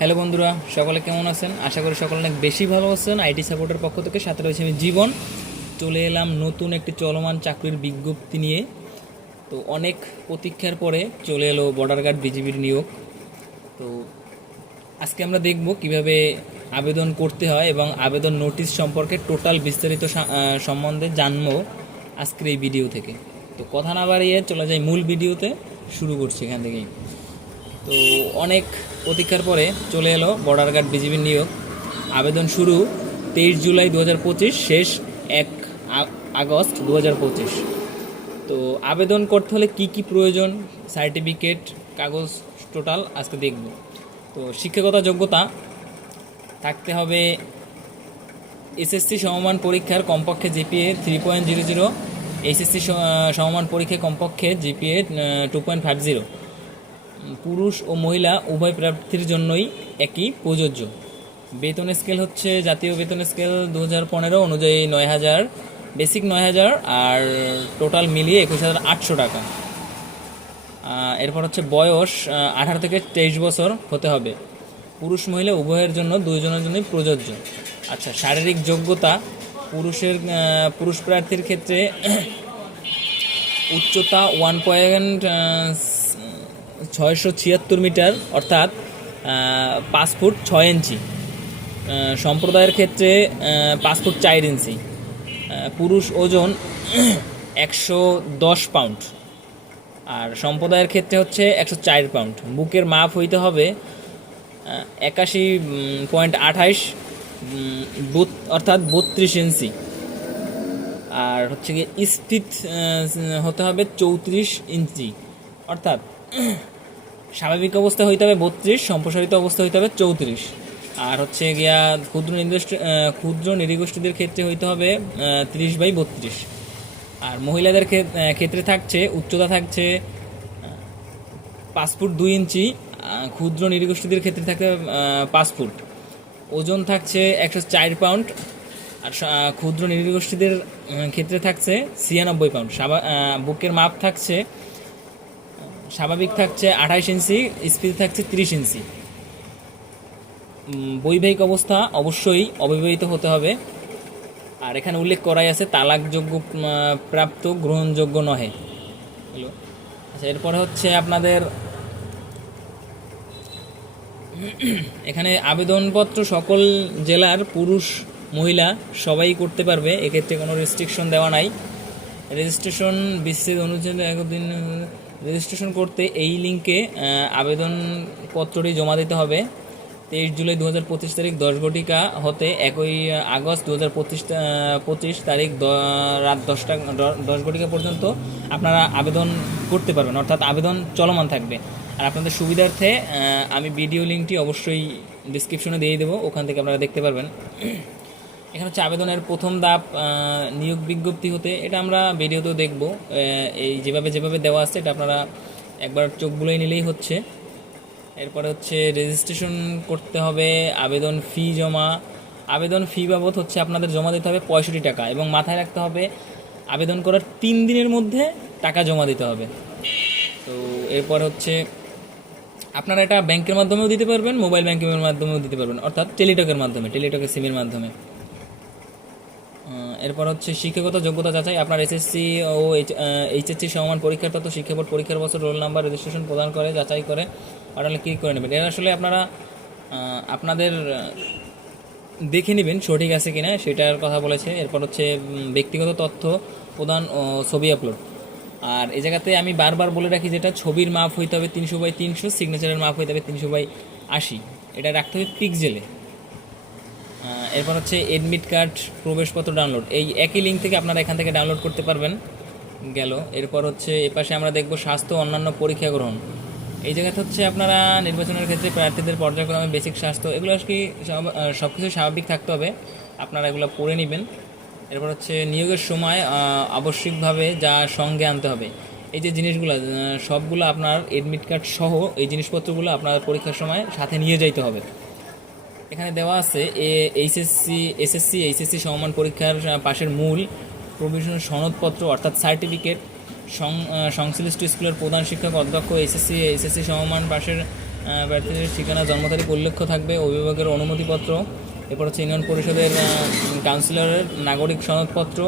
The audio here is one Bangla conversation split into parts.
হ্যালো বন্ধুরা, সকলে কেমন আছেন? আশা করি সকলে অনেক বেশি ভালো আছেন। আইটি সাপোর্টের পক্ষ থেকে সাথে রয়েছে আমি জীবন। চলে এলাম নতুন একটি চলমান চাকরির বিজ্ঞপ্তি নিয়ে। তো অনেক প্রতীক্ষার পরে চলে এলো বর্ডার গার্ড বিজিবির নিয়োগ। তো আজকে আমরা দেখব কীভাবে আবেদন করতে হয় এবং আবেদন নোটিশ সম্পর্কে টোটাল বিস্তারিত সম্বন্ধে জানব আজকের এই ভিডিও থেকে। তো কথা না বাড়িয়ে চলে যাই মূল ভিডিওতে। শুরু করছি এখান থেকেই। তো অনেক প্রতীক্ষার পরে চলে এলো বর্ডার গার্ড বিজিবির নিয়োগ। আবেদন শুরু তেইশ জুলাই দু হাজার পঁচিশ, শেষ এক আগস্ট দু হাজার পঁচিশ। তো আবেদন করতে হলে কি কি প্রয়োজন? সার্টিফিকেট কাগজ টোটাল আজকে দেখব। তো শিক্ষাগত যোগ্যতা থাকতে হবে এসএসসি সমমান পরীক্ষার কমপক্ষে GPA three point zero zero HSC সমমান পরীক্ষায় কমপক্ষে GPA two point five zero পুরুষ ও মহিলা উভয় প্রার্থীর জন্যই একই প্রযোজ্য। বেতন স্কেল হচ্ছে জাতীয় বেতন স্কেল দু হাজার পনেরো অনুযায়ী নয় হাজার, বেসিক নয় হাজার আর টোটাল মিলিয়ে একুশ হাজার আটশো টাকা। এরপর হচ্ছে বয়স আঠারো থেকে তেইশ বছর হতে হবে। পুরুষ মহিলা উভয়ের জন্য দুইজনের জন্যই প্রযোজ্য। আচ্ছা শারীরিক যোগ্যতা, পুরুষের পুরুষ প্রার্থীর ক্ষেত্রে উচ্চতা ওয়ান পয়েন্ট ছয়শো ছিয়াত্তর মিটার, অর্থাৎ পাঁচ ফুট ছয় ইঞ্চি। সম্প্রদায়ের ক্ষেত্রে পাঁচ ফুট চার ইঞ্চি। পুরুষ ওজন একশো দশ পাউন্ড। আর সম্প্রদায়ের ক্ষেত্রে হচ্ছে একশো চার পাউন্ড। বুকের মাপ হইতে হবে একাশি পয়েন্ট আঠাইশ অর্থাৎ বত্রিশ ইঞ্চি। আর হচ্ছে গিয়ে স্পিড হতে হবে চৌত্রিশ ইঞ্চি। অর্থাৎ স্বাভাবিক অবস্থা হইতে হবে বত্রিশ সম্প্রসারিত অবস্থা হইতে হবে চৌত্রিশ। আর হচ্ছে গিয়া ক্ষুদ্র নির্দিষ্ট ক্ষুদ্র নিরীগোষ্ঠীদের ক্ষেত্রে হইতে হবে তিরিশ বাই বত্রিশ। আর মহিলাদের ক্ষেত- ক্ষেত্রে থাকছে উচ্চতা থাকছে পাঁচ ফুট দুই ইঞ্চি ক্ষুদ্র নিরীগোষ্ঠীদের ক্ষেত্রে থাকছে পাঁচ ফুট। ওজন থাকছে একশো চার পাউন্ড আর ক্ষুদ্র নৃগোষ্ঠীদের উম, ক্ষেত্রে থাকছে ছিয়ানব্বই পাউন্ড। বুকের মাপ থাকছে স্বাভাবিক থাকছে আঠাইশ ইঞ্চি, স্পিড থাকছে তিরিশ ইঞ্চি। বৈবাহিক অবস্থা অবশ্যই অবিবাহিত হতে হবে। আর এখানে উল্লেখ করাই আছে, তালাকযোগ্য প্রাপ্ত গ্রহণযোগ্য নহে। হ্যালো? আচ্ছা এরপরে হচ্ছে আপনাদের, এখানে আবেদনপত্র সকল জেলার পুরুষ, মহিলা সবাই করতে পারবে, এক্ষেত্রে কোনো রেস্ট্রিকশন দেওয়া নাই। রেজিস্ট্রেশন বিচ্ছেদ অনুচ্ছেদ একদিন রেজিস্ট্রেশন করতে এই লিঙ্কে আবেদনপত্রটি জমা দিতে হবে। তেইশ জুলাই দু হাজার পঁচিশ তারিখ দশ ঘটিকা হতে একই আগস্ট দু হাজার পঁচিশ পঁচিশ তারিখ রাত দশটা দশ ঘটিকা পর্যন্ত আপনারা আবেদন করতে পারবেন, অর্থাৎ আবেদন চলমান থাকবে। আর আপনাদের সুবিধার্থে আমি ভিডিও লিঙ্কটি অবশ্যই ডিসক্রিপশনে দিয়ে দেবো, ওখান থেকে আপনারা দেখতে পারবেন। এখানে হচ্ছে আবেদনের প্রথম আহ, নিয়োগ বিজ্ঞপ্তি হতে। এটা আমরা ভিডিওতেও দেখব। এই যেভাবে যেভাবে দেওয়া আছে এটা আপনারা একবার চোখ বুলিয়ে নিলেই হচ্ছে। এরপরে হচ্ছে রেজিস্ট্রেশন করতে হবে আবেদন ফি জমা। আবেদন ফি বাবদ হচ্ছে আপনাদের জমা দিতে হবে পঁয়ষট্টি টাকা এবং মাথায় রাখতে হবে আবেদন করার তিন দিনের মধ্যে টাকা জমা দিতে হবে। তো এরপর হচ্ছে আপনারা এটা ব্যাংকের মাধ্যমেও দিতে পারবেন মোবাইল ব্যাংকিংয়ের মাধ্যমেও দিতে পারবেন অর্থাৎ টেলিটকের মাধ্যমে টেলিটকের সিমের মাধ্যমে। এরপর হচ্ছে শিক্ষাগত যোগ্যতা যাচাই, আপনার এসএসসি ও এইচএসসি সমান পরীক্ষার তথ্য, শিক্ষা বোর্ড পরীক্ষার বছর রোল নাম্বার রেজিস্ট্রেশন প্রদান করে, যাচাই করে অর্ডারে ক্লিক করে নেবেন। এর আসলে আপনারা আপনাদের দেখে নেবেন সঠিক আছে কিনা, সেটার কথা বলেছে। এরপর হচ্ছে ব্যক্তিগত তথ্য প্রদান ও ছবি আপলোড আর এই জায়গাতে আমি বারবার বলে রাখি যেটা, ছবির মাপ হইতে হবে তিনশো বাই তিনশো সিগনেচারের মাপ হইতে হবে তিনশো বাই আশি। এটা রাখতে হবে পিকজেলে এরপর হচ্ছে এডমিট কার্ড প্রবেশপত্র ডাউনলোড এই একই লিঙ্ক থেকে আপনারা এখান থেকে ডাউনলোড করতে পারবেন। গেল। এরপর হচ্ছে এপাশে আমরা দেখব স্বাস্থ্য অন্যান্য পরীক্ষা গ্রহণ। এই জায়গাতে হচ্ছে আপনারা নির্বাচনের ক্ষেত্রে প্রার্থীদের পর্যায়ক্রমে বেসিক স্বাস্থ্য এগুলো আর কি সব কিছু স্বাভাবিক থাকতে হবে। আপনারা এগুলো পড়ে নেবেন। এরপর হচ্ছে নিয়োগের সময় আবশ্যিকভাবে যা সঙ্গে আনতে হবে। এই যে জিনিসগুলো সবগুলো আপনার এডমিট কার্ড সহ এই জিনিসপত্রগুলো আপনার পরীক্ষার সময় সাথে নিয়ে যাইতে হবে। এখানে দেওয়া আছে, এ, এইচএসসি, এসএসসি, এইচএসসি সমমান পরীক্ষার পাশের মূল প্রভিশনাল সনদপত্র, অর্থাৎ সার্টিফিকেট সংশ্লিষ্ট স্কুলের প্রধান শিক্ষক, অধ্যক্ষ এসএসসি এসএসসি সমমান পাশের প্রার্থীদের ঠিকানা, জন্ম তারিখ উল্লেখ্য থাকবে, অভিভাবকের অনুমতিপত্র, এরপর হচ্ছে ইউনিয়ন পরিষদের কাউন্সিলরের নাগরিক সনদপত্র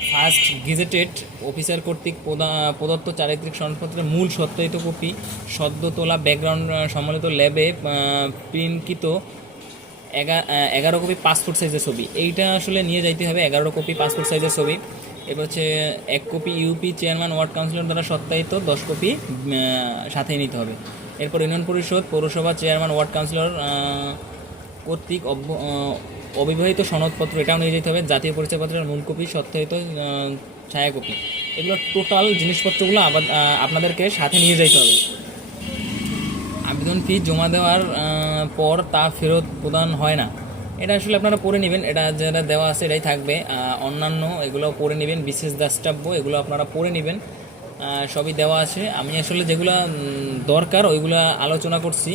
ফার্স্ট গেজেটেড অফিসার কর্তৃক প্রদা- প্রদত্ত চারিত্রিক সনদপত্রের মূল সত্যায়িত কপি সদ্য তোলা ব্যাকগ্রাউন্ড আহ, সম্বলিত ল্যাবে প্রিন্টকৃত এগা- এগারো কপি পাসপোর্ট সাইজের ছবি। এইটা আসলে নিয়ে যাইতে হবে এগারো কপি পাসপোর্ট সাইজের ছবি। এরপর হচ্ছে এক copy UP chairman ward councillor দ্বারা সত্যায়িত দশ কপি সাথে নিতে হবে। এরপর ইউনিয়ন পরিষদ পৌরসভা চেয়ারম্যান ওয়ার্ড কাউন্সিলর কর্তৃক অবিবাহিত সনদপত্র এটাও নিয়ে যেতে হবে জাতীয় পরিচয়পত্রের মূল কপি সত্যায়িত আহ, ছায়া কপি এগুলো টোটাল জিনিসপত্রগুলো আপনাদেরকে সাথে নিয়ে যেতে হবে। আবেদন ফি জমা দেওয়ার পর তা ফেরত প্রদান হয় না। এটা আসলে আপনারা পড়ে নেবেন এটা যেটা দেওয়া আছে এটাই থাকবে। অন্যান্য এগুলো পড়ে নেবেন বিশেষ দ্রষ্টাব্য এগুলো আপনারা পড়ে নেবেন। সবই দেওয়া আছে। আমি আসলে যেগুলো দরকার ওইগুলো আলোচনা করছি।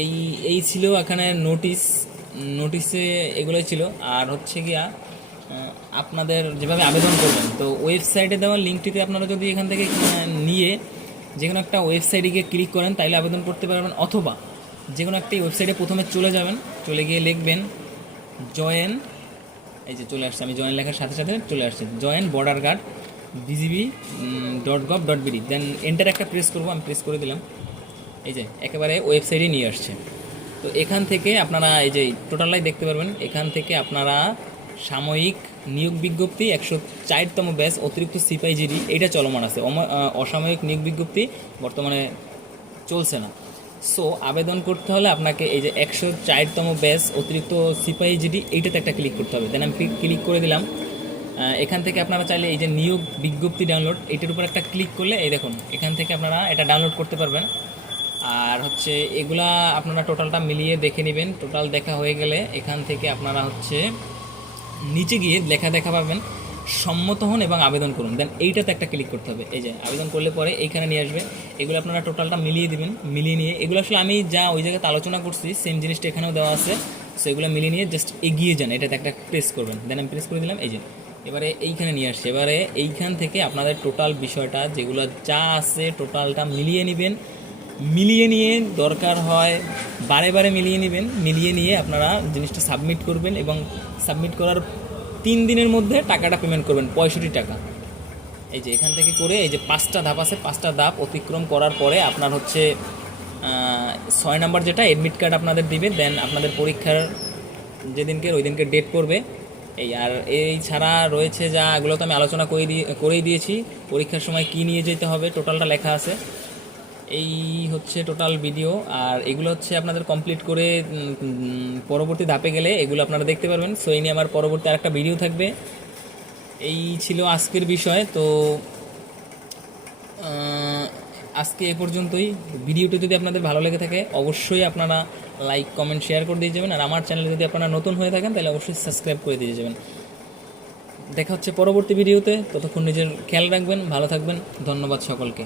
এই এই ছিল এখানে নোটিশ নোটিশে এগুলোই ছিল। আর হচ্ছে গিয়া আপনাদের যেভাবে আবেদন করবেন, তো ওয়েবসাইটে দেওয়া লিঙ্কটিতে আপনারা যদি এখান থেকে নিয়ে যে কোনো একটা ওয়েবসাইটে গিয়ে ক্লিক করেন, তাইলে আবেদন করতে পারবেন। অথবা যে কোনো একটি ওয়েবসাইটে প্রথমে চলে যাবেন, চলে গিয়ে লিখবেন জয়েন এই যে চলে আসছে, আমি জয়েন লেখার সাথে সাথে চলে আসছে। Join border guard BGB dot gov dot BD then enter একটা প্রেস করব, আমি প্রেস করে দিলাম। এই যে, একেবারে ওয়েবসাইটে নিয়ে আসছে। তো এখান থেকে আপনারা এই যে টোটালটাই দেখতে পারবেন, এখান থেকে আপনারা সাময়িক নিয়োগ বিজ্ঞপ্তি, একশো চারতম ব্যাচ অতিরিক্ত সিপাই জিডি এটা চলমান আছে। অসাময়িক নিয়োগ বিজ্ঞপ্তি বর্তমানে চলছে না। সো আবেদন করতে হলে আপনাকে এই যে, একশো চারতম ব্যাচ অতিরিক্ত সিপাহি জিডি এইটাতে একটা ক্লিক করতে হবে। দেন আমি ক্লিক করে দিলাম। এখান থেকে আপনারা চাইলে এই যে, নিয়োগ বিজ্ঞপ্তি ডাউনলোড এটার উপর একটা ক্লিক করলে, এই দেখুন, এখান থেকে আপনারা এটা ডাউনলোড করতে পারবেন। আর হচ্ছে এগুলা আপনারা টোটালটা মিলিয়ে দেখে নেবেন। টোটাল দেখা হয়ে গেলে এখান থেকে আপনারা হচ্ছে নিচে গিয়ে লেখা দেখা পাবেন, সম্মত হন এবং আবেদন করুন। দেন এইটাতে একটা ক্লিক করতে হবে। এই যে, আবেদন করলে পরে এইখানে নিয়ে আসবে। এগুলো আপনারা টোটালটা মিলিয়ে দিবেন। মিলিয়ে নিয়ে, এগুলো আসলে আমি যা ওই জায়গাতে আলোচনা করছি সেম জিনিসটা এখানেও দেওয়া আছে। সেগুলো মিলিয়ে নিয়ে জাস্ট এগিয়ে যান। এটাতে একটা প্রেস করবেন। দেন আমি প্রেস করে দিলাম, এই যে, এবারে এইখানে নিয়ে আসছে। এবারে এইখান থেকে আপনাদের টোটাল বিষয়টা, যেগুলো যা আছে টোটালটা মিলিয়ে নেবেন। মিলিয়ে নিয়ে দরকার হয়, বারে বারে মিলিয়ে নেবেন, মিলিয়ে নিয়ে আপনারা জিনিসটা সাবমিট করবেন এবং সাবমিট করার তিন দিনের মধ্যে টাকাটা পেমেন্ট করবেন, পঁয়ষট্টি টাকা। এই যে এখান থেকে করে এই যে পাঁচটা ধাপ আছে, পাঁচটা ধাপ অতিক্রম করার পরে আপনার হচ্ছে ছয় নাম্বার যেটা এডমিট কার্ড আপনাদের দিবে দেন আপনাদের পরীক্ষার যেদিনকে ওই দিনকে ডেট পড়বে এই আর এই ছাড়া রয়েছে যা, এগুলো তো আমি আলোচনা করে দিয়ে করেই দিয়েছি, পরীক্ষার সময় কি নিয়ে যেতে হবে টোটালটা লেখা আছে। এই হচ্ছে টোটাল ভিডিও আর এগুলো হচ্ছে আপনাদের কমপ্লিট করে পরবর্তী ধাপে গেলে এগুলো আপনারা দেখতে পারবেন। সো এই নিয়ে আমার পরবর্তী আরেকটা ভিডিও থাকবে। এই ছিল আজকের বিষয়, তো আজকে এ পর্যন্তই। ভিডিওটি যদি আপনাদের ভালো লেগে থাকে, অবশ্যই আপনারা লাইক কমেন্ট শেয়ার করে দিয়ে যাবেন। আর আমার চ্যানেলে যদি আপনারা নতুন হয়ে থাকেন, তাহলে অবশ্যই সাবস্ক্রাইব করে দিয়ে যাবেন। দেখা হচ্ছে পরবর্তী ভিডিওতে ততক্ষণ নিজের খেয়াল রাখবেন, ভালো থাকবেন। ধন্যবাদ সকলকে।